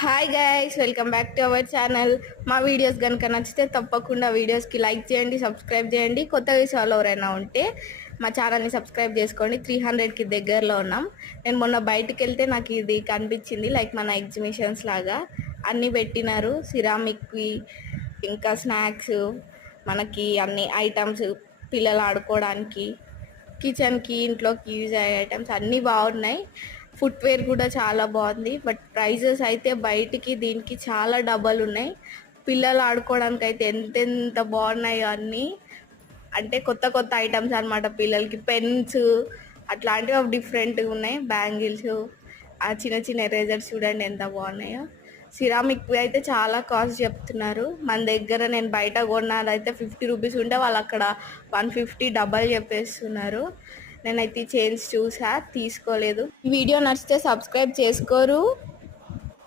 Hi guys, welcome back to our channel. మా videos కనుక నచ్చితే తప్పకుండా వీడియోస్కి లైక్ చేయండి, సబ్స్క్రైబ్ చేయండి. కొత్తగా వాళ్ళు ఎవరైనా ఉంటే మా ఛానల్ని సబ్స్క్రైబ్ చేసుకోండి. 300కి దగ్గరలో ఉన్నాం. నేను మొన్న బయటికి వెళ్తే నాకు ఇది కనిపించింది, లైక్ మన ఎగ్జిబిషన్స్ లాగా అన్నీ పెట్టినారు. సిరామిక్వి, ఇంకా స్నాక్స్, మనకి అన్ని ఐటమ్స్, పిల్లలు ఆడుకోవడానికి, కిచెన్కి, ఇంట్లోకి యూజ్ అయ్యే ఐటమ్స్ అన్నీ బాగున్నాయి. ఫుట్వేర్ కూడా చాలా బాగుంది. బట్ ప్రైజెస్ అయితే బయటికి దీనికి చాలా డబల్ ఉన్నాయి. పిల్లలు ఆడుకోవడానికి అయితే ఎంతెంత బాగున్నాయి అన్నీ. అంటే కొత్త కొత్త ఐటమ్స్ అనమాట. పిల్లలకి పెన్స్ అట్లాంటివి డిఫరెంట్గా ఉన్నాయి. బ్యాంగిల్స్, ఆ చిన్న చిన్న ఎరేజర్స్ చూడండి ఎంత బాగున్నాయో. సిరామిక్ అయితే చాలా కాస్ట్ చెప్తున్నారు. మన దగ్గర నేను బయట కొన్నదైతే 50 రూపీస్ ఉంటే వాళ్ళు అక్కడ 150 డబల్ చెప్పేస్తున్నారు. నేనైతే చైన్స్ చూసా, తీసుకోలేదు. ఈ వీడియో నచ్చితే సబ్స్క్రైబ్ చేసుకోరు.